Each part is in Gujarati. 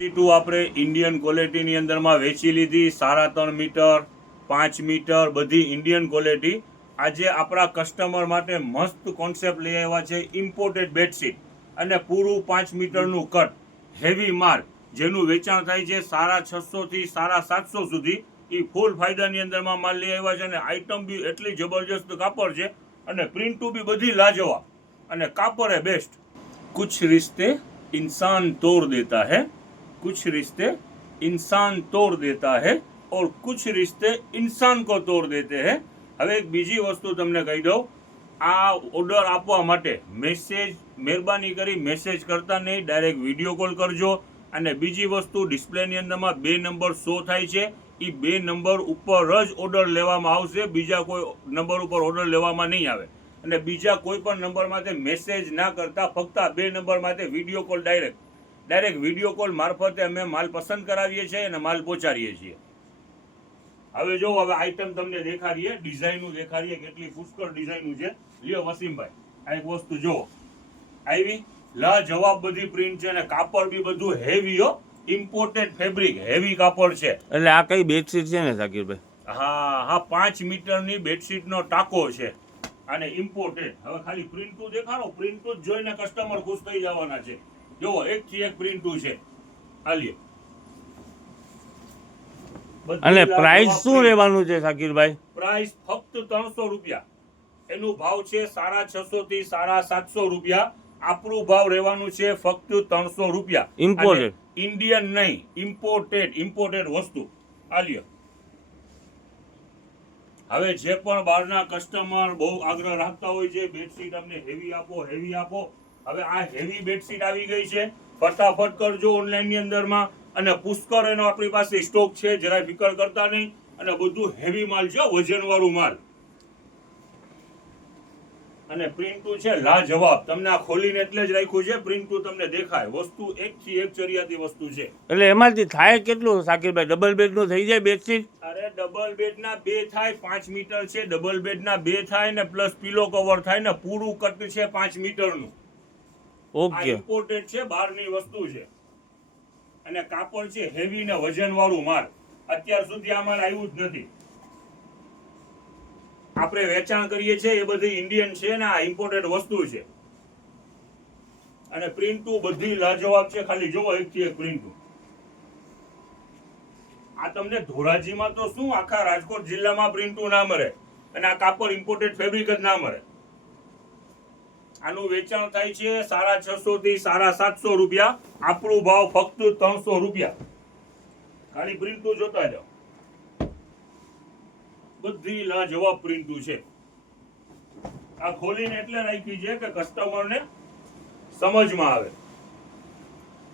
ટુ આપણે ઇન્ડિયન ક્વોલિટીની અંદરમાં વેચી લીધી 3.5 મીટર 5 મીટર બધી ઇન્ડિયન ક્વોલિટી. આજે આપણા કસ્ટમર માટે મસ્ત કોન્સેપ્ટ લઈ આવ્યા છે ઇમ્પોર્ટેડ બેડશીટ અને પૂરું 5 મીટરનું કટ હેવી માલ જેનું વેચાણ થાય છે 650 થી 750 સુધી. એ ફૂલ ફાયદાની અંદરમાં માલ લઈ આવ્યા છે અને આઈટમ બી એટલી જબરજસ્ત કાપડ છે અને પ્રિન્ટુ બી બધી લાજવાબ અને કાપડ હે બેસ્ટ. કુછ रिश्ते इंसान तोड़ देता है, कुछ रिश्ते इंसान तोड़ देता है और कुछ रिश्ते इंसान को तोड़ देते हैं. હવે એક બીજી વસ્તુ તમને કહી દઉં, આ ઓર્ડર આપવા માટે મેસેજ મહેરબાની કરી મેસેજ કરતા નહીં, ડાયરેક્ટ વિડીયો કોલ કરજો. અને બીજી વસ્તુ ડિસ્પ્લેની અંદરમાં 2 નંબર શો થાય છે, એ 2 નંબર ઉપર જ ઓર્ડર લેવામાં આવશે, બીજા કોઈ નંબર ઉપર ઓર્ડર લેવામાં નહીં આવે. અને બીજા કોઈ પણ નંબર માટે મેસેજ ના કરતા ફક્ત 2 નંબર માટે video call direct video call મારફતે અમે માલ પસંદ કરાવીએ છીએ અને માલ પહોંચાડીએ છીએ. હવે જો હવે આઈટમ તમને દેખાડીએ, ડિઝાઇનો દેખાડીએ, કેટલી પુષ્કળ ડિઝાઇનો છે. લ્યો વસીમભાઈ, આ એક વસ્તુ જો આવી લાજવાબ બધી પ્રિન્ટ છે અને કાપડ બી બધું હેવી હો, ઇમ્પોર્ટેડ ફેબ્રિક હેવી કાપડ છે. એટલે આ કઈ બેડશીટ છે ને સાકીરભાઈ? હા 5 મીટરની બેડશીટનો ટાંકો છે અને ઇમ્પોર્ટેડ. હવે ખાલી પ્રિન્ટુ દેખાડો, પ્રિન્ટુ જોઈને કસ્ટમર ખુશ થઈ જવાના છે. જો એકથી એક પ્રિન્ટુ છે. આલિયો અને પ્રાઇસ શું રહેવાનું છે સાકીરભાઈ? પ્રાઇસ ફક્ત 300 રૂપિયા. એનું ભાવ છે 650 થી 750 રૂપિયા. આપણું ભાવ રહેવાનું છે ફક્ત 300 રૂપિયા. ઇમ્પોર્ટેડ ઇન્ડિયન નહીં, ઇમ્પોર્ટેડ વસ્તુ. આલિયો હવે જે પણ બહારના કસ્ટમર બહુ આગ્રહ રાખતા હોય છે બેડશીટ અમને હેવી આપો. હવે આ હેવી બેડશીટ આવી ગઈ છે, ફટાફટ કરજો ઓનલાઈન ની અંદરમાં. અને પુષ્કળ એનો આપણી પાસે સ્ટોક છે, જરાય ફિકર કરતા નહીં. અને બધું હેવી માલ છે, વજન વાળું માલ. અને પ્રિન્ટુ છે લાજવાબ. તમને આ ખોલીને એટલે જ રાખ્યું છે, પ્રિન્ટુ તમને દેખાય. વસ્તુ એકથી એક ચરિયાતી વસ્તુ છે. એટલે એમાંથી થાય કેટલું સાકીરભાઈ? ડબલ બેડ નું થઈ જાય બેડશીટ? અરે ડબલ બેડ ના 2 થાય, 5 મીટર છે. ડબલ બેડ ના 2 થાય ને પ્લસ પીલો કવર થાય ને પૂરું કટ છે 5 મીટરનું. ઓકે, ઇમ્પોર્ટેડ છે, બહારની વસ્તુ છે અને કાપડ છે હેવી ને વજન વાળું માલ. અત્યાર સુધી આ માલ આવ્યું જ નથી. આપણે વેચાણ કરીએ છીએ એ બધી ઇન્ડિયન છે ને આ ઇમ્પોર્ટેડ વસ્તુ છે. અને પ્રિન્ટુ બધી લાજવાબ છે. ખાલી જોવો એકથી એક પ્રિન્ટુ. આ તમને ધોરાજીમાં તો શું આખા રાજકોટ જિલ્લામાં પ્રિન્ટુ ના મળે અને આ કાપડ ઇમ્પોર્ટેડ ફેબ્રિક જ ના મળે. આનું વેચાણ થાય છે 650 થી 750 રૂપિયા. આપણું ભાવ ફક્ત 300 રૂપિયા. ખાલી પ્રિન્ટુ જોતા જાઓ, બધી લાજવાબ પ્રિન્ટુ છે. આ ખોલીને એટલે રાખી છે કે કસ્ટમરને સમજમાં આવે.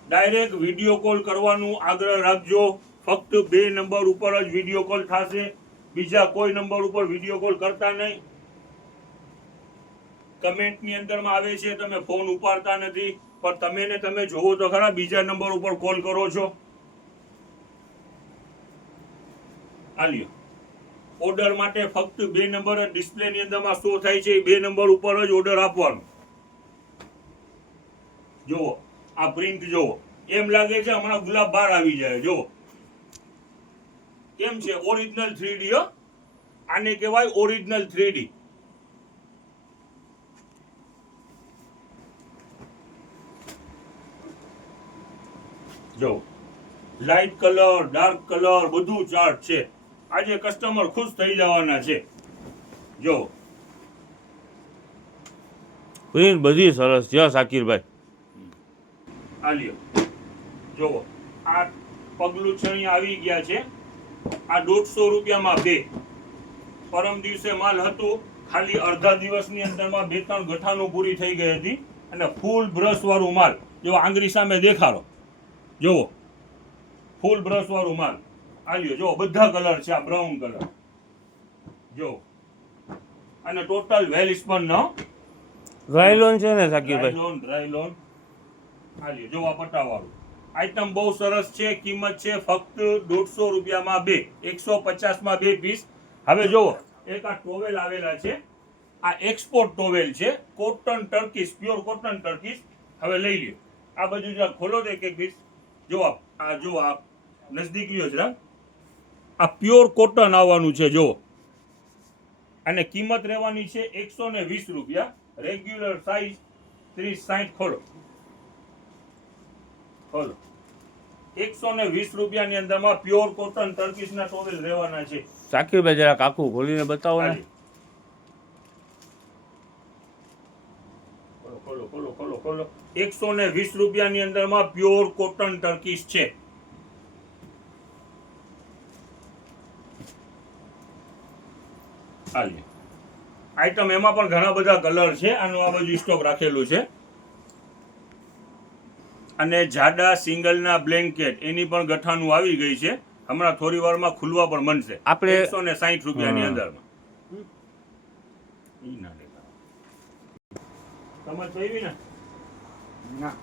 ડાયરેક્ટ વિડીયો કોલ કરવાનું આગ્રહ રાખજો. ફક્ત 2 નંબર ઉપર જ વિડીયો કોલ થશે, બીજા કોઈ નંબર ઉપર વિડીયો કોલ કરતા નહીં. કમેન્ટની અંદરમાં આવે છે તમે ફોન ઉપાડતા નથી, પણ તમે જોવો તો ખરા બીજા નંબર ઉપર કોલ કરો છો. આલ્યો ઓર્ડર માટે ફક્ત 2 નંબર જ ડિસ્પ્લેની અંદરમાં શો થાય છે, 2 નંબર ઉપર જ ઓર્ડર આપવાનો. જુઓ આ પ્રિન્ટ જુઓ, એમ લાગે છે હમણાં ગુલાબ બહાર આવી જાય. જુઓ કેમ છે, ઓરિજિનલ 3D હો. આને કહેવાય ઓરિજિનલ 3D. જો લાઇટ કલર, ડાર્ક કલર બધું ચાર્ટ છે. આજે કસ્ટમર ખુશ થઈ જવાના છે. જો પ્રિન્ટ બધી સરસ છે સાકીરભાઈ. આ લ્યો જો આ પગલું છણી આવી ગયા છે. આ 150 રૂપિયામાં 2. પરમ દિવસે માલ હતું, ખાલી અડધા દિવસની અંદરમાં 2-3 ગઠાનું પૂરી થઈ ગઈ હતી. અને ફૂલ બ્રશ વાળું માલ. જો આંગળી સામે દેખાડો, જુઓ ફૂલ બ્રશ વાળું માલ. આલ્યો જો બધા કલર છે. આ બ્રાઉન કલર જો, અને ટોટલ વેલ સ્પન નો રાયલોન છે ને સાકીરભાઈ? રાયલોન. આલ્યો જો આ પટ્ટા વાળું. આઈટમ બહુ સરસ છે. કિંમત છે ફક્ત 150 રૂપિયામાં 2, 150 માં 2 પીસ. હવે જોવો એક આ ટોવેલ આવેલા છે. આ એક્સપોર્ટ ટોવેલ છે, cotton Turkish, pure cotton Turkish. હવે લઈ લ્યો. આ બાજુ જો ખોલો તો એક પીસ જો આ જો આ નજદીક લ્યો છે આ પ્યોર કોટન આવવાનું છે જો અને કિંમત રહેવાની છે 120 રૂપિયા રેગ્યુલર સાઈઝ 30-60 ખોલો 120 રૂપિયાની અંદરમાં પ્યોર કોટન ટર્કીશના ટોવેલ રહેવાના છે. શાકિરભાઈ જરાક આખું ખોલીને બતાવો ને. ખોલો 120 રૂપિયાની અંદરમાં પ્યોર કોટન ટર્કીશ છે. આઈટમ એમાં પણ ઘણા બધા કલર છે. આનું આ બાજુ સ્ટોક રાખેલું છે. અને જાડા સિંગલના બ્લેન્કેટ એની પણ ગઠાનું આવી ગઈ છે. હમણાં થોડી વારમાં ખુલવા પણ બનશે. આપણે 160 રૂપિયાની અંદરમાં. સમજ પડી ને? ના